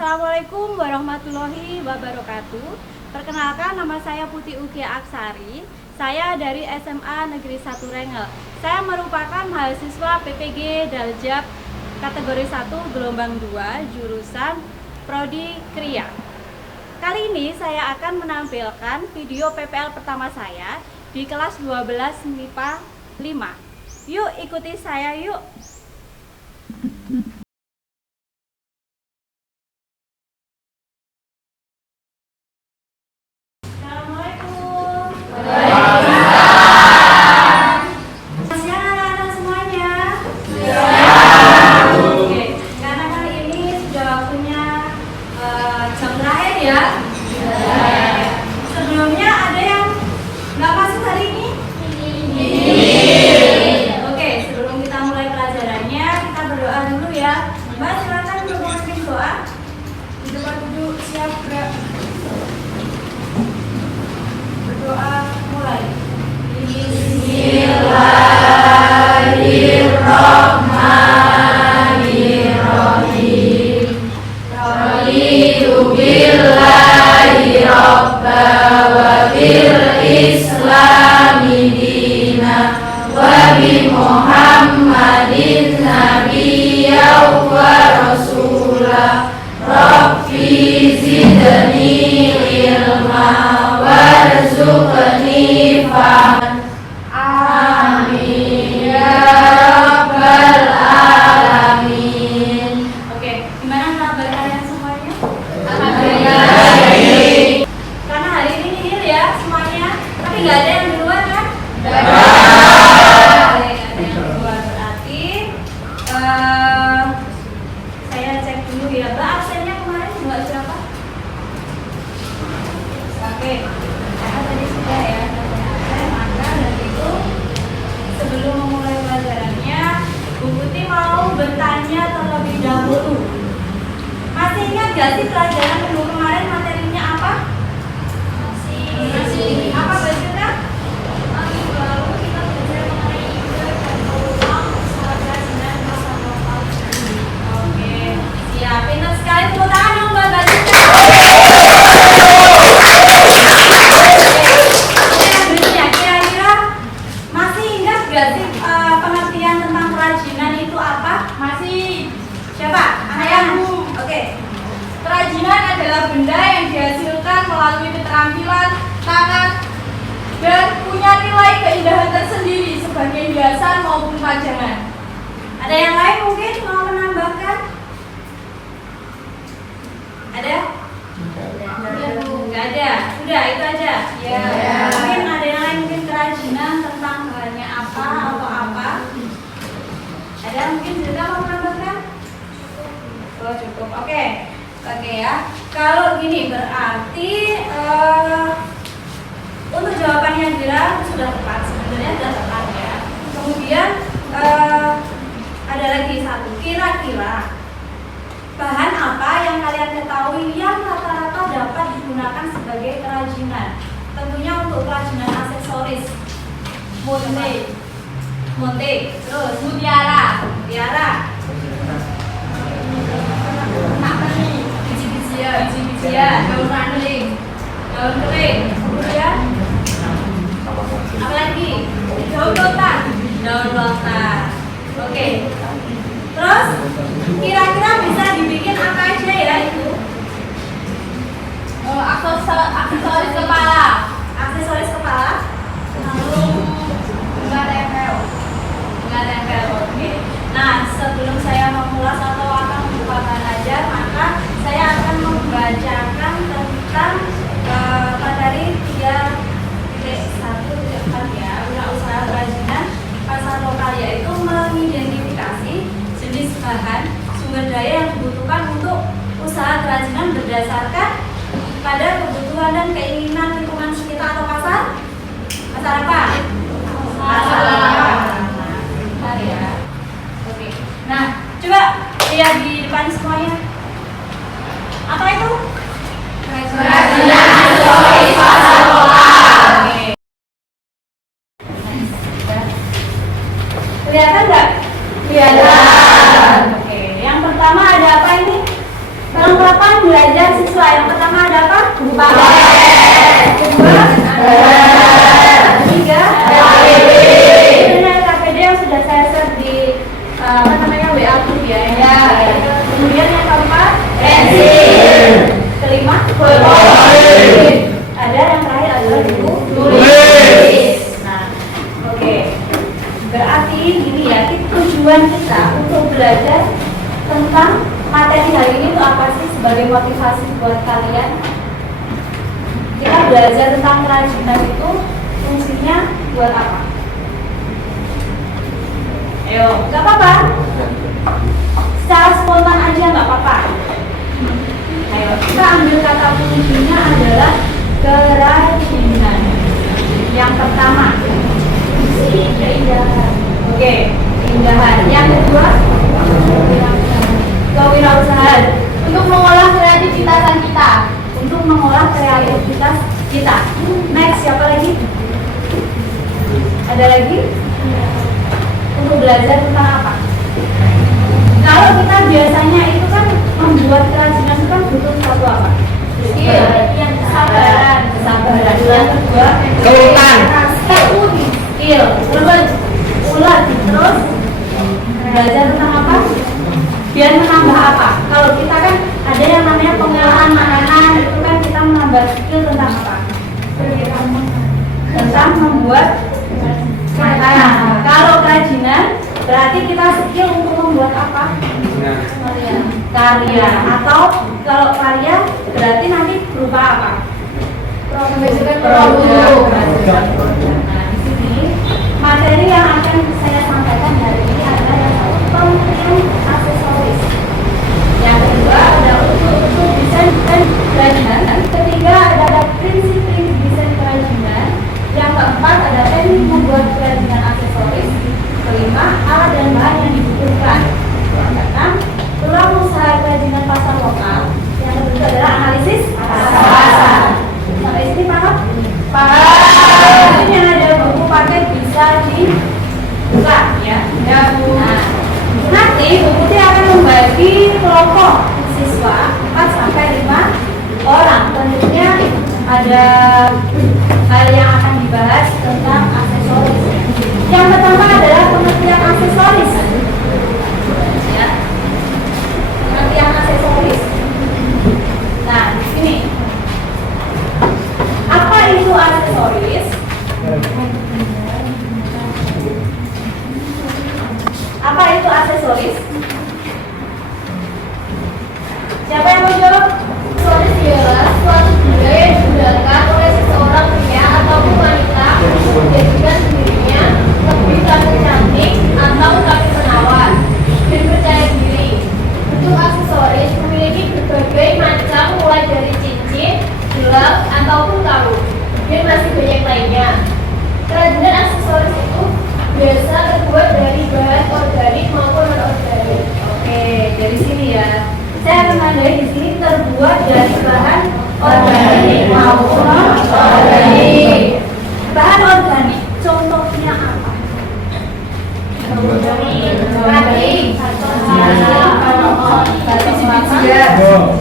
Assalamualaikum warahmatullahi wabarakatuh. Perkenalkan, nama saya Putih Ugia Aksari. Saya dari SMA Negeri 1 Rengel. Saya merupakan mahasiswa PPG Daljab kategori 1 gelombang 2 jurusan Prodi Kriya. Kali ini saya akan menampilkan video PPL pertama saya di kelas 12 MIPA 5. Yuk ikuti saya yuk. Sebelumnya ada yang nggak masuk hari ini? Oke, sebelum kita mulai pelajarannya, kita berdoa dulu ya. Mbak, silakan memimpin doa. Di depan duduk, siap gerak. Berdoa mulai. Bismillahirrahmanirrahim. Raditu billahi robba wa bil islami dina wa bi muhammadin nabiyya wa rasula rabbi zidni ilma warzuqni fahman. Amin ya rabbal alamin. Oke, gimana kabar kalian semuanya? Alhamdulillah. Karena hari ini nihil ya semuanya, tapi nggak ada yang duluan kan? Nggak ada yang duluan, berarti saya cek dulu ya. Mbak, absennya kemarin Mbak siapa? Oke, karena tadi sudah ya. Maka dari itu sebelum memulai pelajarannya, Bu Putih mau bertanya terlebih dahulu. Masih ingat gak sih pelajaran minggu kemarin materinya apa? Masih. Apa bacanya? Minggu lalu kita belajar mengenai indeks dan peluang usaha kerajinan pasar lokal. Oke, siap. Pintar sekali, tepuk tangan dong Mbak Bajika. Kira-kira masih ingat gak sih pengertian tentang kerajinan itu apa? Masih. Siapa? Ayahmu. Oke. Kerajinan adalah benda yang dihasilkan melalui keterampilan tangan dan punya nilai keindahan tersendiri sebagai hiasan maupun pajangan. Ada yang lain mungkin mau menambahkan? Ada? Enggak ada. Sudah itu aja. Ya. Mungkin ada yang lain, mungkin kerajinan tentang bahannya apa atau apa? Ada mungkin juga mau menambahkan? Oh, cukup. Oke ya. Kalau gini berarti untuk jawaban yang bilang sudah tepat, sebenarnya sudah tepat ya. Kemudian ada lagi satu. Kira-kira bahan apa yang kalian ketahui yang rata-rata dapat digunakan sebagai kerajinan? Tentunya untuk kerajinan aksesoris. Monte, terus mutiara, biji-bijian, daun ranting, daun kering, kemudian apa lagi? Daun rotan. Oke. Terus kira-kira bisa dibikin apa aja ya itu? Aksesoris kepala. Enggak tempel. Nah, sebelum saya mengulas atau akan membuka bahan ajar, maka saya akan membacakan tentang materi 3.1.4 ya, wirausaha kerajinan pasar lokal, yaitu mengidentifikasi jenis bahan sumber daya yang dibutuhkan untuk usaha kerajinan berdasarkan pada kebutuhan dan keinginan lingkungan sekitar atau pasar apa? Pasar ya. Oke. Nah, coba lihat di depan semuanya. Apa itu? Kerajinan aksesoris pasar lokal. Oke. Kelihatan nggak? Kelihatan. Oke. Yang pertama ada apa ini? Perlengkapan belajar tentang kerajinan itu fungsinya buat apa? Ayo, nggak apa-apa. Secara spontan aja nggak apa-apa. Ayo, kita ambil kata kuncinya adalah kerajinan. Yang pertama, keindahan. Oke, keindahan. Yang kedua, kewirausahaan. Untuk mengolah kreativitas kita. Untuk mengolah kreativitas kita. Next, siapa lagi? Ada lagi? Untuk belajar tentang apa? Kalau kita biasanya itu kan membuat kerajinan itu kan butuh satu apa? Skill, yang kesabaran. Yang kedua, Keuletan. Skill, terus belajar tentang apa? Biar menambah apa? Kalau kita kan ada yang namanya pengolahan makanan, itu kan kita menambah skill tentang apa? Tentang membuat makanan. Kalau kerajinan berarti kita skill untuk membuat apa? Karya. Atau kalau karya berarti nanti berupa apa? Produk. Nah, di sini materi yang akan saya sampaikan hari ini adalah yang satu, pemilihan aksesoris. Yang kedua ada unsur desain dan kerajinan. Ketiga ada prinsip-prinsip desain kerajinan. Yang keempat ada teknik membuat kerajinan aksesoris. Kelima, alat dan bahan yang dibutuhkan. Keenam, peluang usaha kerajinan pasar lokal. Yang kedua adalah analisis pasar. Sampai sini paham? Paham. Ini ada buku paket bisa dibuka ya. Ya Bu. Nah, nanti buku ini akan membagi kelompok siswa 4 sampai 5 orang. Tentunya ada hal yang akan dibahas tentang aksesoris. Yang pertama adalah pengertian aksesoris. Ya. Pengertian aksesoris. Nah, di sini. Apa itu aksesoris? Apa itu aksesoris? Siapa yang mau jawab? Aksesoris ialah suatu benda yang digunakan oleh seseorang pria ataupun wanita untuk menjadikan dirinya lebih tampil cantik atau tampil menawan dan percaya diri. Bentuk aksesoris memiliki berbagai macam mulai dari cincin, gelang, ataupun kalung, dan masih banyak lainnya. Kerajinan aksesoris itu biasa terbuat dari bahan organik maupun non-organik. Oke, dari sini ya. Saya menandai di sini terbuat dari bahan organik maupun non-organik. Bahan organik, contohnya apa?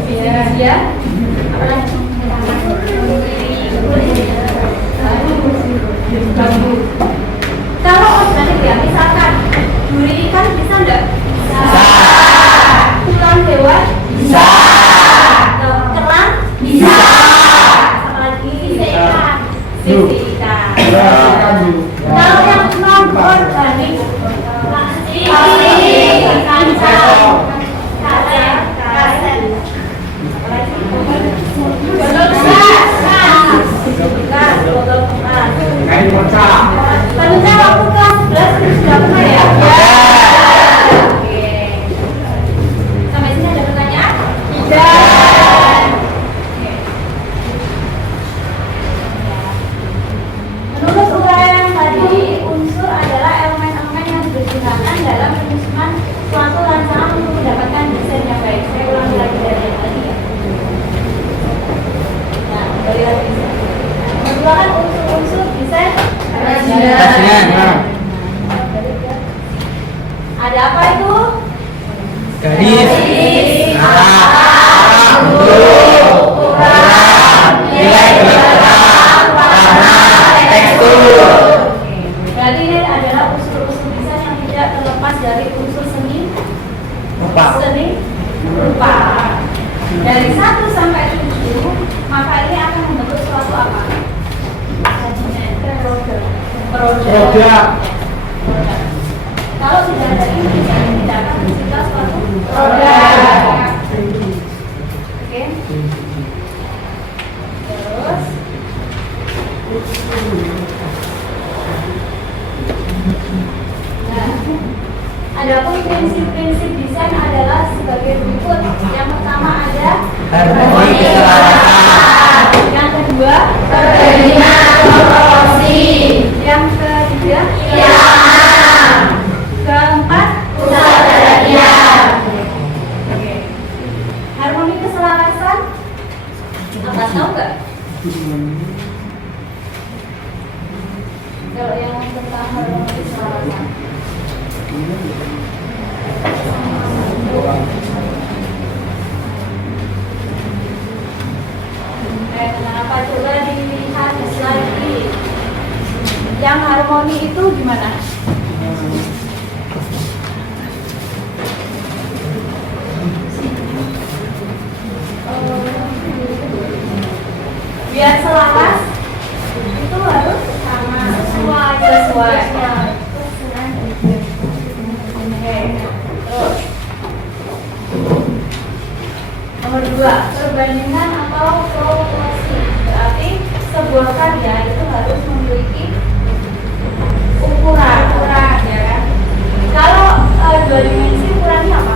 Biji-bijian. Kalau organik ya, misalkan duri ikan bisa enggak? Bisa. Tulang hewan? Bisa. Kerang? Bisa. Sama lagi? Sisi ikan. Kalau yang non organik? Plastik, kaca, kaset. Tentunya waktu kelas 11 sudah pernah ya? Oke. Sampai sini ada pertanyaan? Tidak. Oke. Menurut uraian tadi, unsur adalah elemen-elemen yang digunakan dalam penyusunan suatu rancangan untuk mendapatkan desain yang baik. Saya ulangi lagi dari yang tadi ya. Nah, kembali lagi. Merupakan unsur-unsur desain kerajinan. Ada apa itu? Garis, angka, huruf, ukuran, nilai bergerak, warna, tekstur. Berarti ini adalah unsur-unsur desain yang tidak terlepas dari unsur seni rupa. Dari 1 sampai 7, maka ini akan membentuk suatu apa? Produk. Kalau tidak ada ini, tidak akan menghasilkan suatu produk. Oke. Terus Kalau yang tentang harmoni suara. Kenapa coba dilihat lagi? Yang harmoni itu gimana? Biar selaras itu harus sama sesuai. Oke, terus nomor 2, perbandingan atau proporsi. Berarti sebuah karya itu harus memiliki ukuran, ya kan? Kalau 2 dimensi ukurannya apa?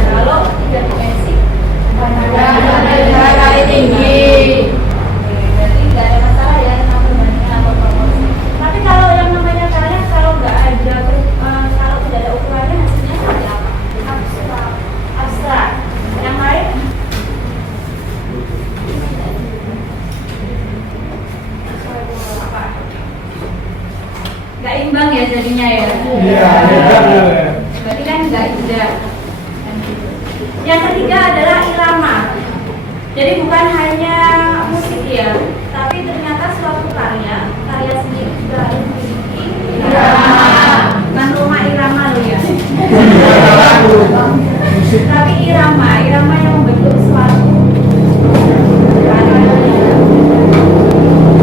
Kalau 3 dimensi kali tinggi. Berarti nggak ada masalah ya tentang perbandingan atau proporsi. Tapi kalau yang namanya karya, kalau nggak ada kalau tidak ada ukurannya, hasilnya seperti apa? Abstrak. Yang lain? Apa? Nggak imbang ya jadinya ya? Iya. Berarti kan nggak indah. Yang ketiga adalah irama. Jadi bukan hanya musik ya, tapi ternyata suatu karya seni juga harus memiliki irama. Bukan rumah irama loh ya. Tapi irama yang membentuk suatu karya.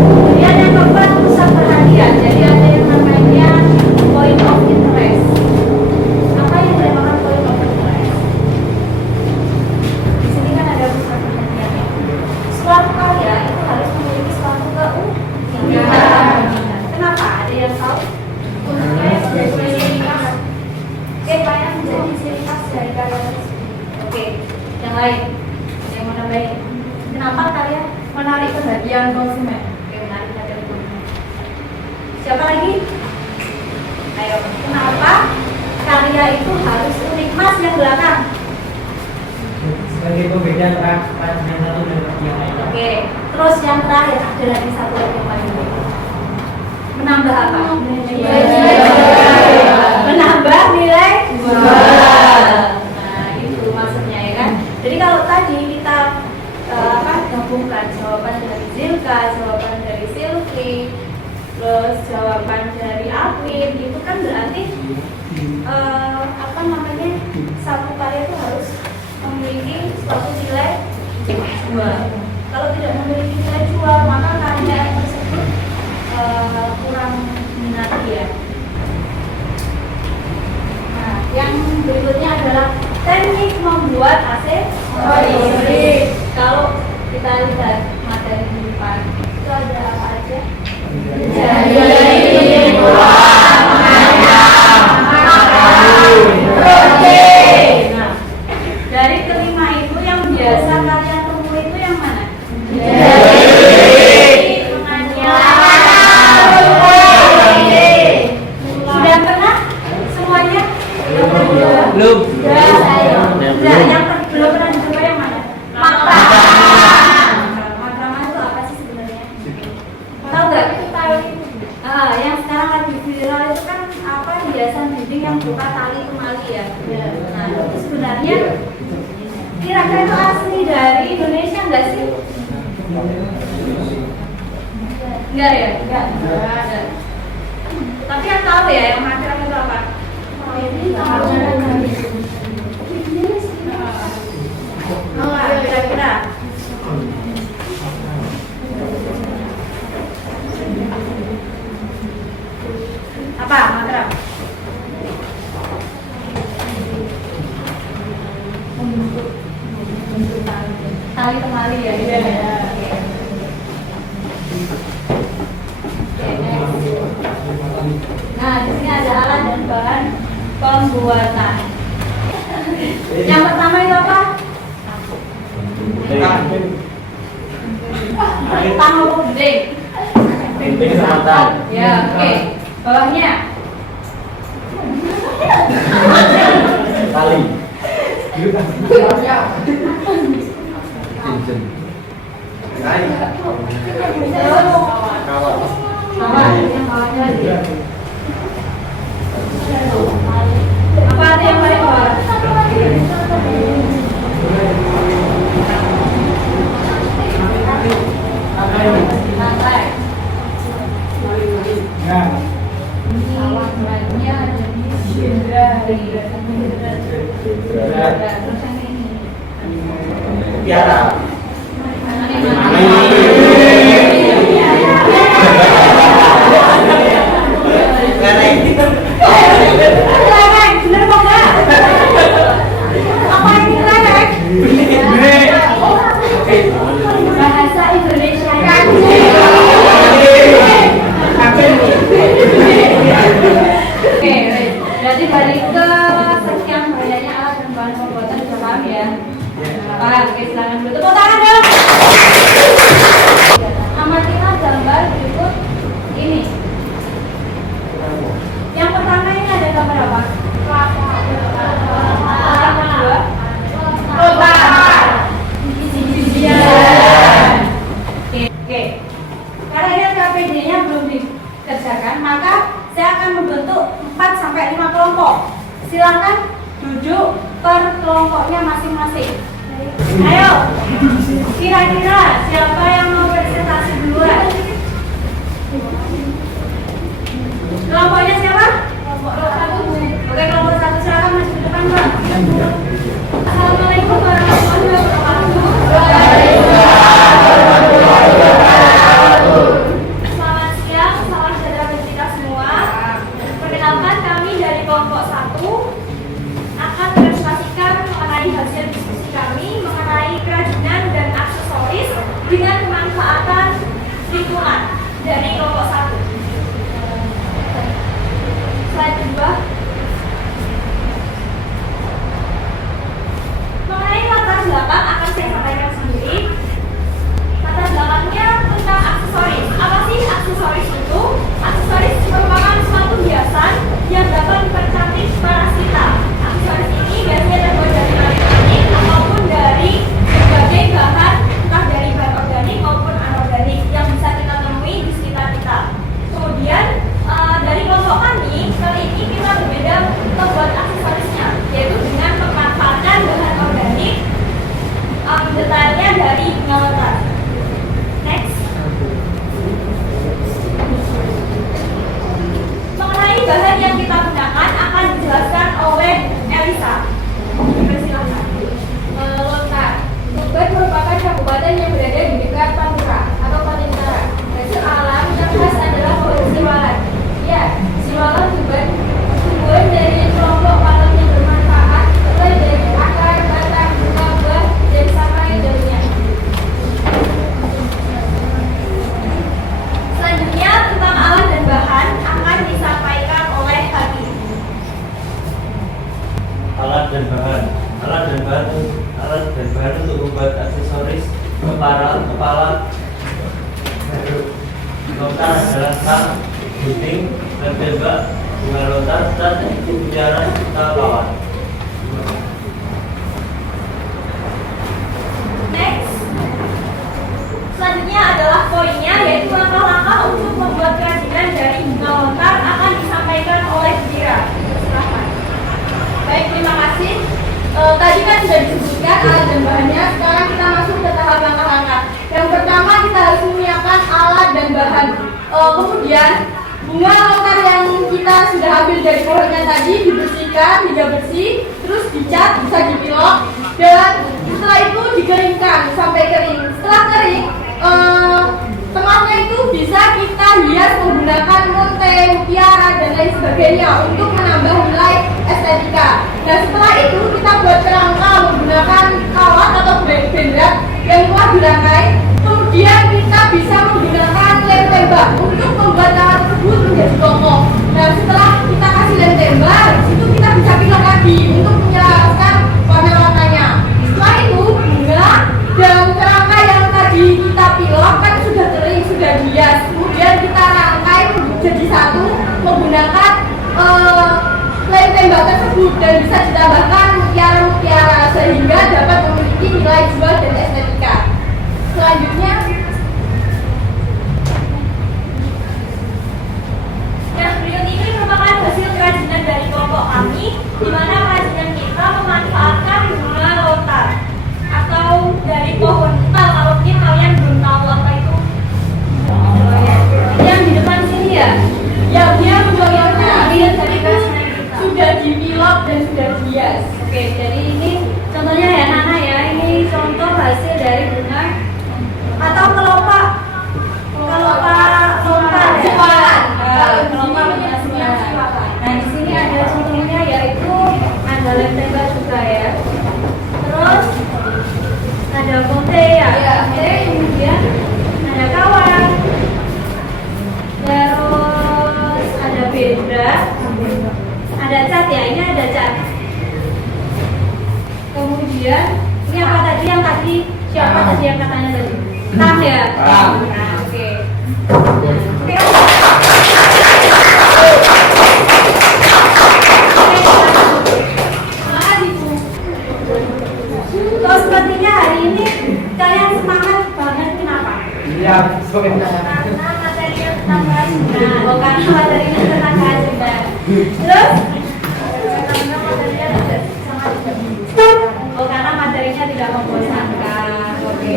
Kemudian yang keempat, pusat perhatian. Jadi ada yang namanya point of interest. Apa yang dinamakan point of interest? Di sini kan ada pusat perhatiannya. Suatu karya itu harus memiliki suatu keunikan. Kenapa? Ada yang tahu? Supaya menjadi ciri khas. Supaya menjadi ciri khas dari karya tersebut. Oke, yang lain yang mau nambahin. Kenapa karya menarik perhatian konsumen? Oke, menarik perhatian konsumen. Siapa lagi? Ayo, kenapa karya itu harus unik? Mas yang belakang. Sebagai pembeda antara yang satu dan yang lain. Oke, terus yang terakhir ada lagi satu lagi yang paling penting. Menambah apa? Menambah nilai jual. Nah, itu maksudnya ya kan. Jadi kalau tadi kita gabungkan jawaban dari Zilka, jawaban dari Silvi, terus jawaban dari Alvin, itu kan berarti satu karya itu harus memiliki suatu nilai jual. Kalau tidak memiliki nilai jual, maka karya tersebut kurang minati ya. Nah, yang berikutnya adalah teknik membuat AC listrik. Kalau kita lihat materi di depan, itu ada apa aja? Jadi buah, menganyam, protein. Nah, dari kelima itu yang biasa kalian temui itu yang mana? Jadi menganyam, protein. Sudah pernah semuanya? Belum. Sudah, yang belum pernah dicoba yang mana? Makrama itu apa sih sebenarnya? Tahu nggak? Yang sekarang lagi viral itu kan apa, hiasan dinding yang berupa tali kemali ya. Nah, itu sebenarnya kira-kira itu asli dari Indonesia nggak sih? Enggak ya? Enggak. Tapi yang tahu ya yang makrama itu apa? Kira-kira apa makram? Tali kemali ya. Iya. Nah, di sini ada alat dan bahan pembuatan. Yang pertama itu apa? Tang apa gending? Gending sama tang. Ya, oke. Bawahnya Tali. bawahnya Cincin. Apa ada yang lain, Pak? Tiara. Bahasa Indonesia Oke, berarti balik ke sekian budayanya alat dan bahan pembuatan sudah paham ya? Paham, oke silakan dulu. Tepuk tangan dong. Amatilah gambar berikut ini. Yang pertama ini ada gambar apa? Yang kedua? Kotak. Oke. Karena ini KPD-nya belum dikerjakan, maka saya akan membentuk 4 sampai 5 kelompok. Silakan duduk per kelompoknya masing-masing. Ayo. Kira-kira siapa yang mau presentasi duluan? Kelompoknya siapa? Kelompok 1. Oke, kelompok 1 silakan maju ke depan, Mbak. Assalamualaikum warahmatullahi wabarakatuh. Selamat siang, salam sejahtera bagi kita semua. Perkenalkan, kami dari kelompok 1 akan presentasikan mengenai hasil diskusi kami mengenai kerajinan dan aksesoris dengan pemanfaatan lingkungan dari kelompok 1. Slide kedua. Mengenai latar belakang akan saya sampaikan sendiri. Latar belakangnya tentang aksesoris. Apa sih aksesoris itu? Aksesoris merupakan suatu hiasan yang dapat mempercantik paras kita. Aksesoris ini biasanya terbuat dari elektronik ataupun dari berbagai bahan, entah dari bahan organik maupun anorganik yang bisa kita temui di sekitar kita. Kemudian dari kelompok kami, kali ini kita berbeda membuat aksesorisnya, yaitu dengan pemanfaatan bahan organik, detailnya dari bunga lontar. Next. Mengenai bahan yang kita gunakan akan dijelaskan oleh Elisa. Persilakan. Lontar. Tuban merupakan kabupaten yang berada di dekat Pantura atau Patintara. Hasil alam yang khas adalah pohon siwalan. Ya, siwalan Tuban tumbuhan dari kelompok palet yang bermanfaat, mulai dari akar, batang, bunga, buah, dan sampai daunnya. Selanjutnya tentang alat dan bahan akan disampaikan oleh Hadi. Alat dan bahan untuk membuat aksesoris kepala lontar adalah tang, gunting, dan tembak, bunga lontar, dan mutiara serta lawan. Next. Selanjutnya adalah poinnya, yaitu langkah-langkah untuk membuat kerajinan dari bunga lontar akan disampaikan oleh Dira. Silakan. Baik, terima kasih. Tadi kan sudah disebutkan alat dan bahannya. Sekarang kita masuk ke tahap langkah-langkah. Yang pertama kita harus menyiapkan alat dan bahan. Kemudian bunga lontar yang kita sudah ambil dari pohonnya tadi dibersihkan hingga bersih, terus dicat, bisa dipilok, dan setelah itu dikeringkan sampai kering. Setelah kering, tengahnya itu bisa kita hias menggunakan monte, mutiara, dan lain sebagainya untuk menambah nilai estetika. Dan setelah itu kita buat kerangka menggunakan kawat atau bendak yang telah dirangkai. Kemudian kita bisa menggunakan lem tembak untuk membuat kawat tersebut menjadi kokoh. Dan setelah kita kasih lem tembak, itu kita bisa pilok lagi untuk menyelaraskan warna-warnanya. Setelah itu bunga dan kerangka yang tadi kita pilok kan sudah kering, sudah dihias. Kemudian kita rangkai menjadi satu menggunakan lem tembak tersebut dan bisa ditambahkan mutiara-mutiara sehingga dapat memiliki nilai jual dan estetika. Selanjutnya ya, ini ada cat. Kemudian ini apa tadi yang tadi? Siapa tadi yang katanya tadi? Tam ya? Tam. Nah, oke. Oke. Makasih Bu. Kok sepertinya hari ini kalian semangat banget, kenapa? Iya, Karena materinya tentang bahasa. Oh, karena materinya tentang bahasa. Terus? Karena materinya tidak sangat Oh, karena materinya tidak membosankan. Oke.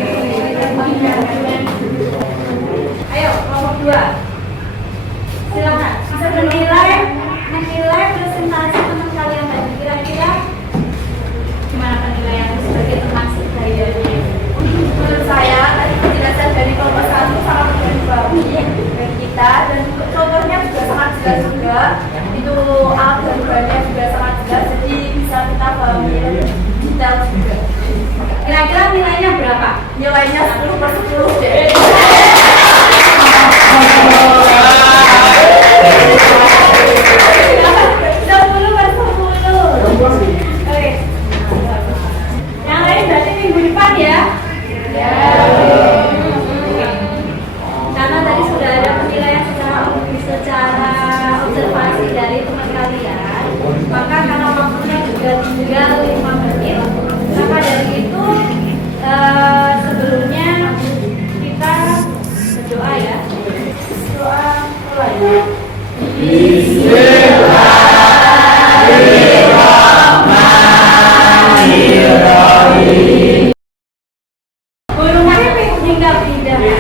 Ayo, kelompok 2. Silakan. Bisa menilai presentasi teman kalian tadi. Kira-kira gimana penilaian sebagai teman sekalian? Menurut saya, tadi penjelasan dari kelompok 1 sangat membantu dari kita, dan contohnya juga sangat jelas juga. Itu alat dan bahannya juga sangat jelas, jadi bisa kita pahami detail juga. Kira-kira nilainya berapa? Nilainya 10/10 deh. 10/10. Oke. Yang lain berarti minggu depan ya? Ya. Karena tadi sudah ada penilaian secara observasi dari teman kalian, maka karena waktunya juga tinggal 5 menit, maka dari itu sebelumnya kita berdoa ya. Doa mulai. Burung pipit tinggal tidak.